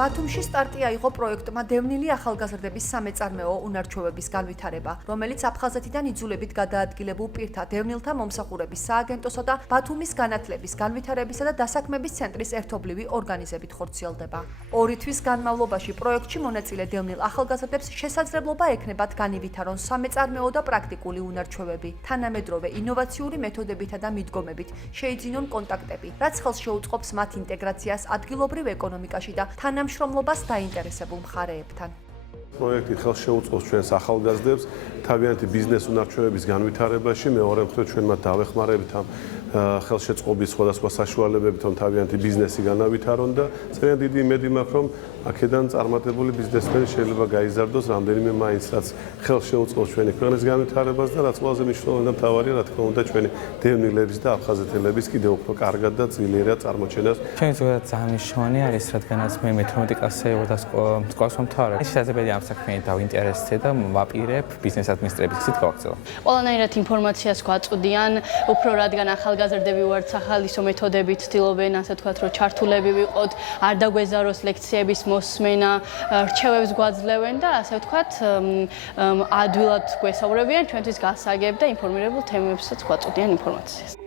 ბათუმში სტარტი აიღო პროექტმა დევნილი ახალგაზრდების სამეწარმეო უნარჩვევების განვითარება, რომელიც აფხაზეთიდან იძულებით გადაადგილებულ პირთა დევნილთა მომსახურების სააგენტოსა და ბათუმის განათლების, განვითარებისა და დასაქმების ცენტრის ერთობლივი ორგანიზებით ხორციელდება. 2 თვის განმავლობაში პროექტში მონაწილე დევნილ ახალგაზრდებს შესაძლებლობა ექნებათ განივითარონ სამეწარმეო და პრაქტიკული უნარჩვევები, თანამედროვე ინოვაციური მეთოდებითა და მიდგომებით შეიძინონ კონტაქტები, რაც ხელს შეუწყობს მათ ინტეგრაციას ადგილობრივ ეკონომიკაში და თანამშრომლობას დაინტერესებულ მხარეებთან. პროექტი ხელს შეუწყობს ჩვენს ახალგაზრდებს თავიანთი ბიზნეს უნარჩვევების განვითარებაში, მეორე მხრივ ჩვენ მათ დავეხმარებით ამ ხელშეწყობის სხვადასხვა საშუალებებით, რომ თავიანთი ბიზნესი განავითარონ და ძალიან დიდი იმედი მაქვს, რომ აქედან წარმატებული ბიზნესმენი შეიძლება გაიზარდოს რამდენიმე მაინც, რაც ხელს შეუწყობს ჩვენი ქვეყნის განვითარებას და რაც ყველაზე მნიშვნელოვანი და მთავარია, რა თქმა უნდა, ჩვენი დევნილების და აფხაზეთელების კიდევ უფრო კარგად და ძლიერად წარმოჩენას. ჩვენი ზოგადად ძალიან მნიშვნელოვანი არის, რადგანაც მე მე-18 კლასზე ვარ და სკოლას ვამთავრებ. შესაძლებელია ამ საქმეში დავინტერესდე და ვაპირებ ბიზნეს ადმინისტრების გზით გავაგრძელო. ყველანაირად ინფორმაციას გვაწვდიან, უფრო რადგან ახალგაზრდები ვართ, სახალისო მეთოდებით ცდილობენ, ასე ვთქვათ, რომ ჩართულები ვიყოთ, არ დაგვეზაროს ლექციების მოსმენა, რჩევებს გვაძლევენ და ასე ვთქვათ, ადვილად გვესაუბრებიან ჩვენთვის გასაგებ და ინფორმირებულ თემებსაც გვაწვდიან ინფორმაციას.